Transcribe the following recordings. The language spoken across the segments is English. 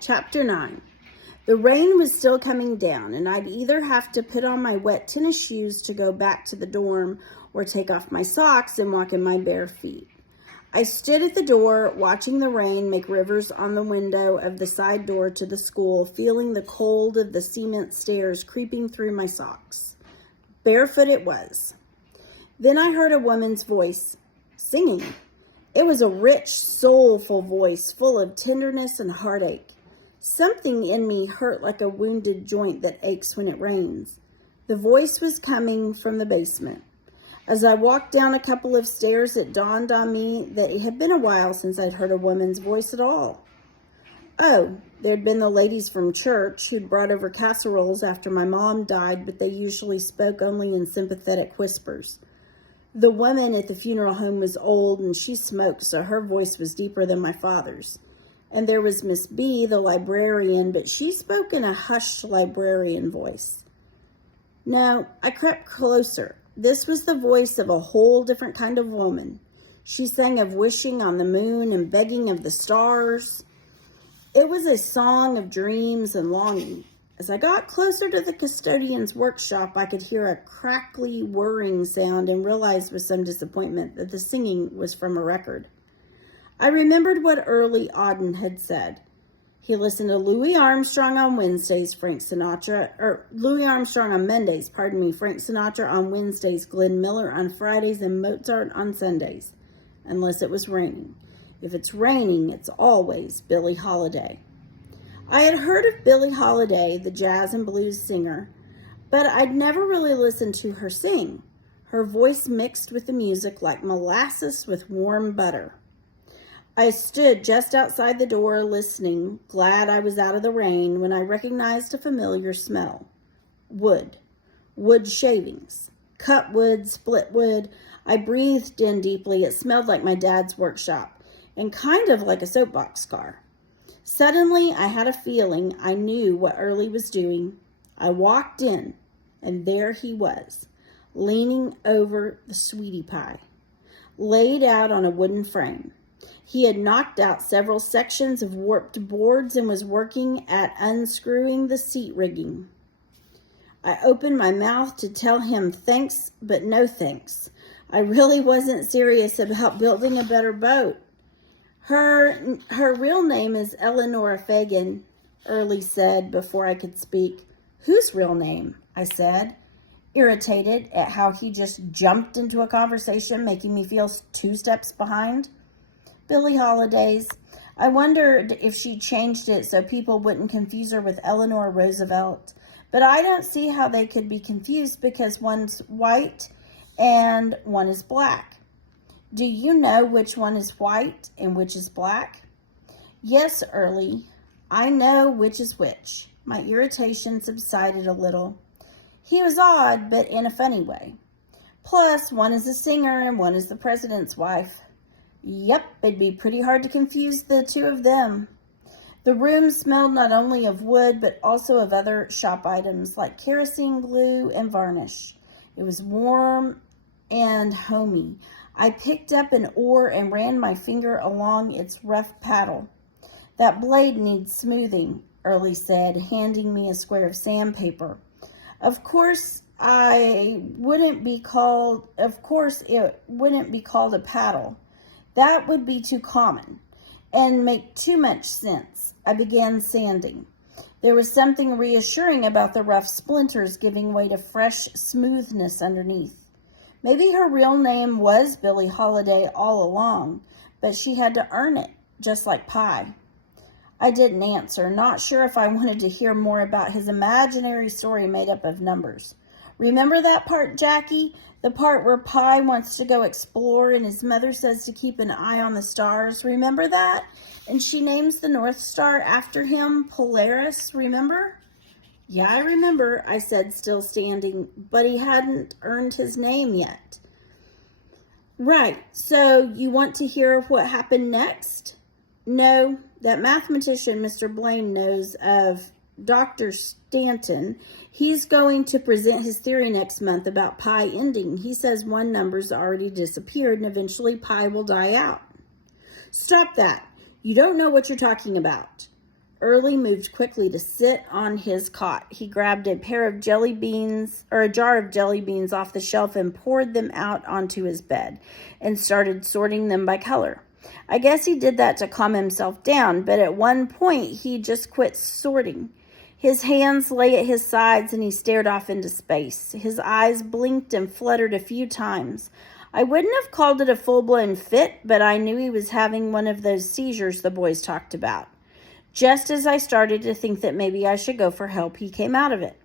Chapter 9. The rain was still coming down, and I'd either have to put on my wet tennis shoes to go back to the dorm or take off my socks and walk in my bare feet. I stood at the door, watching the rain make rivers on the window of the side door to the school, feeling the cold of the cement stairs creeping through my socks. Barefoot it was. Then I heard a woman's voice, singing. It was a rich, soulful voice, full of tenderness and heartache. Something in me hurt like a wounded joint that aches when it rains. The voice was coming from the basement. As I walked down a couple of stairs, it dawned on me that it had been a while since I'd heard a woman's voice at all. Oh, there'd been the ladies from church who'd brought over casseroles after my mom died, but they usually spoke only in sympathetic whispers. The woman at the funeral home was old and she smoked, so her voice was deeper than my father's. And there was Miss B, the librarian, but she spoke in a hushed librarian voice. No, I crept closer. This was the voice of a whole different kind of woman. She sang of wishing on the moon and begging of the stars. It was a song of dreams and longing. As I got closer to the custodian's workshop, I could hear a crackly, whirring sound and realized with some disappointment that the singing was from a record. I remembered what Early Auden had said. He listened to Louis Armstrong on Mondays, Frank Sinatra on Wednesdays, Glenn Miller on Fridays, and Mozart on Sundays, unless it was raining. If it's raining, it's always Billie Holiday. I had heard of Billie Holiday, the jazz and blues singer, but I'd never really listened to her sing. Her voice mixed with the music like molasses with warm butter. I stood just outside the door listening, glad I was out of the rain, when I recognized a familiar smell. Wood shavings, cut wood, split wood. I breathed in deeply. It smelled like my dad's workshop and kind of like a soapbox car. Suddenly, I had a feeling I knew what Early was doing. I walked in, and there he was, leaning over the sweetie pie, laid out on a wooden frame. He had knocked out several sections of warped boards and was working at unscrewing the seat rigging. I opened my mouth to tell him thanks, but no thanks. I really wasn't serious about building a better boat. Her real name is Eleanor Fagan, Early said before I could speak. Whose real name? I said, irritated at how he just jumped into a conversation, making me feel 2 steps behind. Billie Holiday's. I wondered if she changed it so people wouldn't confuse her with Eleanor Roosevelt. But I don't see how they could be confused because one's white and one is black. Do you know which one is white and which is black? Yes, Early. I know which is which. My irritation subsided a little. He was odd, but in a funny way. Plus, one is a singer and one is the president's wife. Yep, it'd be pretty hard to confuse the two of them. The room smelled not only of wood, but also of other shop items like kerosene glue and varnish. It was warm and homey. I picked up an oar and ran my finger along its rough paddle. That blade needs smoothing, Early said, handing me a square of sandpaper. Of course, it wouldn't be called a paddle. That would be too common and make too much sense. I began sanding. There was something reassuring about the rough splinters giving way to fresh smoothness underneath. Maybe her real name was Billie Holiday all along, but she had to earn it, just like pie. I didn't answer, not sure if I wanted to hear more about his imaginary story made up of numbers. Remember that part, Jackie? The part where Pie wants to go explore and his mother says to keep an eye on the stars. Remember that? And she names the North Star after him, Polaris, remember? Yeah, I remember, I said, still standing, but he hadn't earned his name yet. Right, so you want to hear what happened next? No, that mathematician Mr. Blaine knows of, Dr. Stanton. He's going to present his theory next month about pi ending. He says one number's already disappeared and eventually pi will die out. Stop that. You don't know what you're talking about. Early moved quickly to sit on his cot. He grabbed a jar of jelly beans off the shelf and poured them out onto his bed and started sorting them by color. I guess he did that to calm himself down, but at one point he just quit sorting. His hands lay at his sides and he stared off into space. His eyes blinked and fluttered a few times. I wouldn't have called it a full-blown fit, but I knew he was having one of those seizures the boys talked about. Just as I started to think that maybe I should go for help, he came out of it.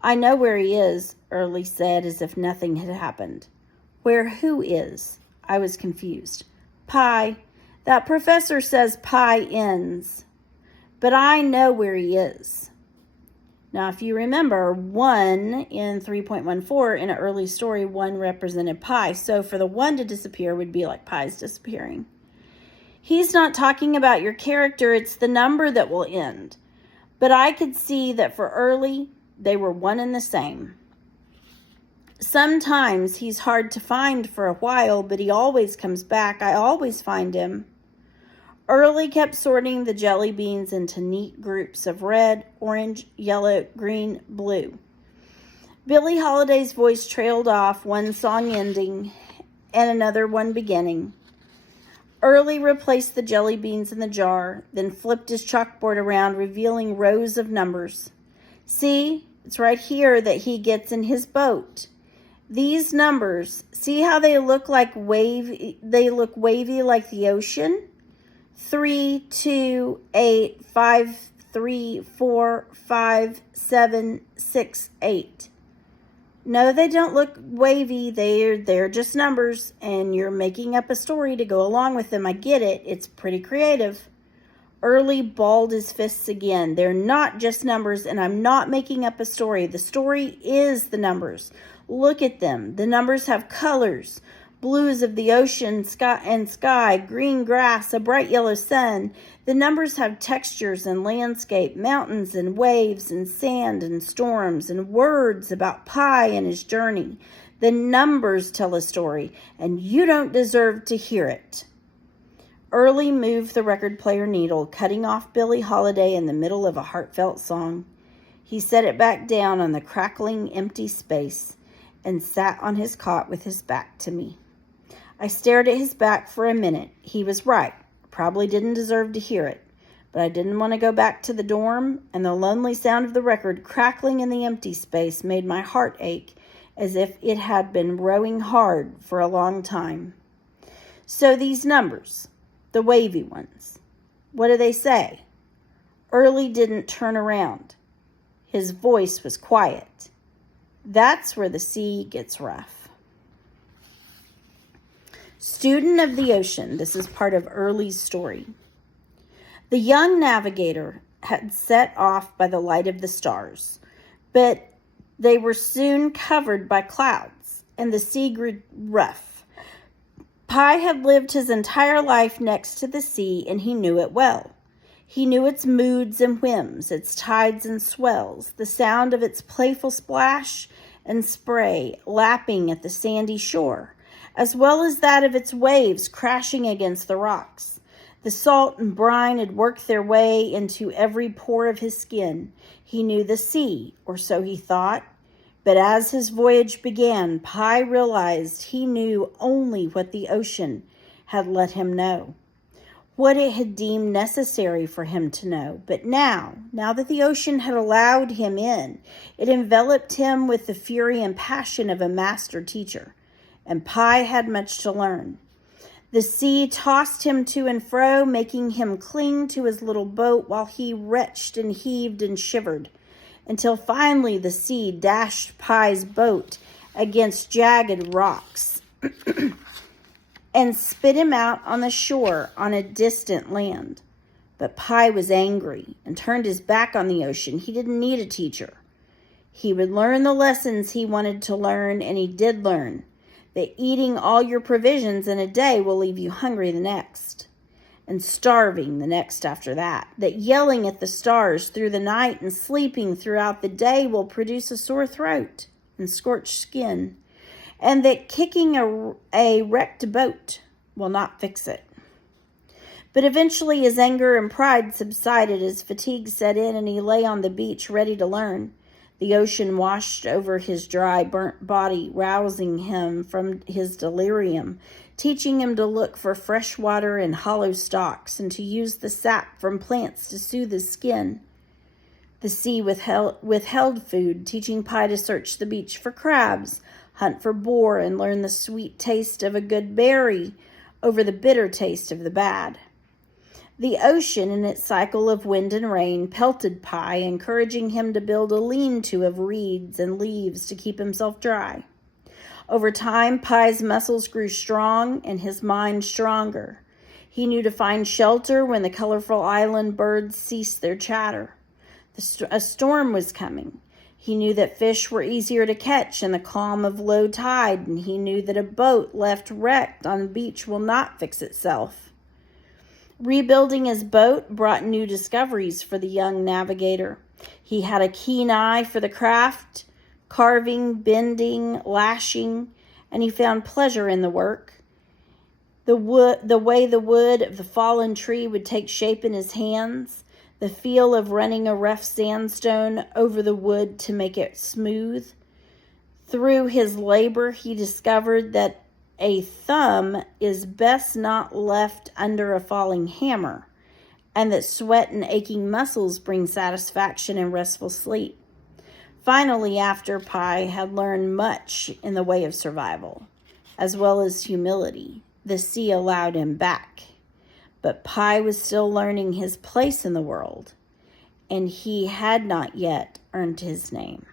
I know where he is, Early said as if nothing had happened. Where who is? I was confused. Pi. That professor says pi ends. But I know where he is. Now, if you remember, 1 in 3.14 in an early story, 1 represented pi. So for the 1 to disappear would be like pi's disappearing. He's not talking about your character, it's the number that will end. But I could see that for Early, they were one and the same. Sometimes he's hard to find for a while, but he always comes back. I always find him. Early kept sorting the jelly beans into neat groups of red, orange, yellow, green, blue. Billie Holiday's voice trailed off, one song ending and another one beginning. Early replaced the jelly beans in the jar, then flipped his chalkboard around, revealing rows of numbers. See, it's right here that he gets in his boat. These numbers, see how they look wavy like the ocean? 3, 2, 8, 5, 3, 4, 5, 7, 6, 8. No, they don't look wavy. They're just numbers, and you're making up a story to go along with them. I get it. It's pretty creative. Early balled his fists again. They're not just numbers, and I'm not making up a story. The story is the numbers. Look at them. The numbers have colors. Blues of the ocean sky, green grass, a bright yellow sun. The numbers have textures and landscape, mountains and waves and sand and storms and words about Pi and his journey. The numbers tell a story, and you don't deserve to hear it. Early moved the record player needle, cutting off Billie Holiday in the middle of a heartfelt song. He set it back down on the crackling, empty space and sat on his cot with his back to me. I stared at his back for a minute. He was right. Probably didn't deserve to hear it. But I didn't want to go back to the dorm, and the lonely sound of the record crackling in the empty space made my heart ache as if it had been rowing hard for a long time. So these numbers, the wavy ones, what do they say? Early didn't turn around. His voice was quiet. That's where the sea gets rough. Student of the ocean. This is part of Early's story. The young navigator had set off by the light of the stars, but they were soon covered by clouds, and the sea grew rough. Pi had lived his entire life next to the sea, and he knew it well. He knew its moods and whims, its tides and swells, the sound of its playful splash and spray lapping at the sandy shore, as well as that of its waves crashing against the rocks. The salt and brine had worked their way into every pore of his skin. He knew the sea, or so he thought. But as his voyage began, Pi realized he knew only what the ocean had let him know, what it had deemed necessary for him to know. But now that the ocean had allowed him in, it enveloped him with the fury and passion of a master teacher. And Pi had much to learn. The sea tossed him to and fro, making him cling to his little boat while he retched and heaved and shivered, until finally the sea dashed Pi's boat against jagged rocks and spit him out on the shore on a distant land. But Pi was angry and turned his back on the ocean. He didn't need a teacher. He would learn the lessons he wanted to learn, and he did learn that eating all your provisions in a day will leave you hungry the next, and starving the next after that. That yelling at the stars through the night and sleeping throughout the day will produce a sore throat and scorched skin, and that kicking a wrecked boat will not fix it. But eventually his anger and pride subsided as fatigue set in and he lay on the beach ready to learn. The ocean washed over his dry, burnt body, rousing him from his delirium, teaching him to look for fresh water in hollow stalks and to use the sap from plants to soothe his skin. The sea withheld food, teaching Pi to search the beach for crabs, hunt for boar, and learn the sweet taste of a good berry over the bitter taste of the bad. The ocean, in its cycle of wind and rain, pelted Pi, encouraging him to build a lean-to of reeds and leaves to keep himself dry. Over time, Pi's muscles grew strong and his mind stronger. He knew to find shelter when the colorful island birds ceased their chatter. A storm was coming. He knew that fish were easier to catch in the calm of low tide, and he knew that a boat left wrecked on the beach will not fix itself. Rebuilding his boat brought new discoveries for the young navigator. He had a keen eye for the craft, carving, bending, lashing, and he found pleasure in the work. The way the wood of the fallen tree would take shape in his hands, the feel of running a rough sandstone over the wood to make it smooth. Through his labor, he discovered that a thumb is best not left under a falling hammer, and that sweat and aching muscles bring satisfaction and restful sleep. Finally, after Pi had learned much in the way of survival, as well as humility, the sea allowed him back. But Pi was still learning his place in the world, and he had not yet earned his name.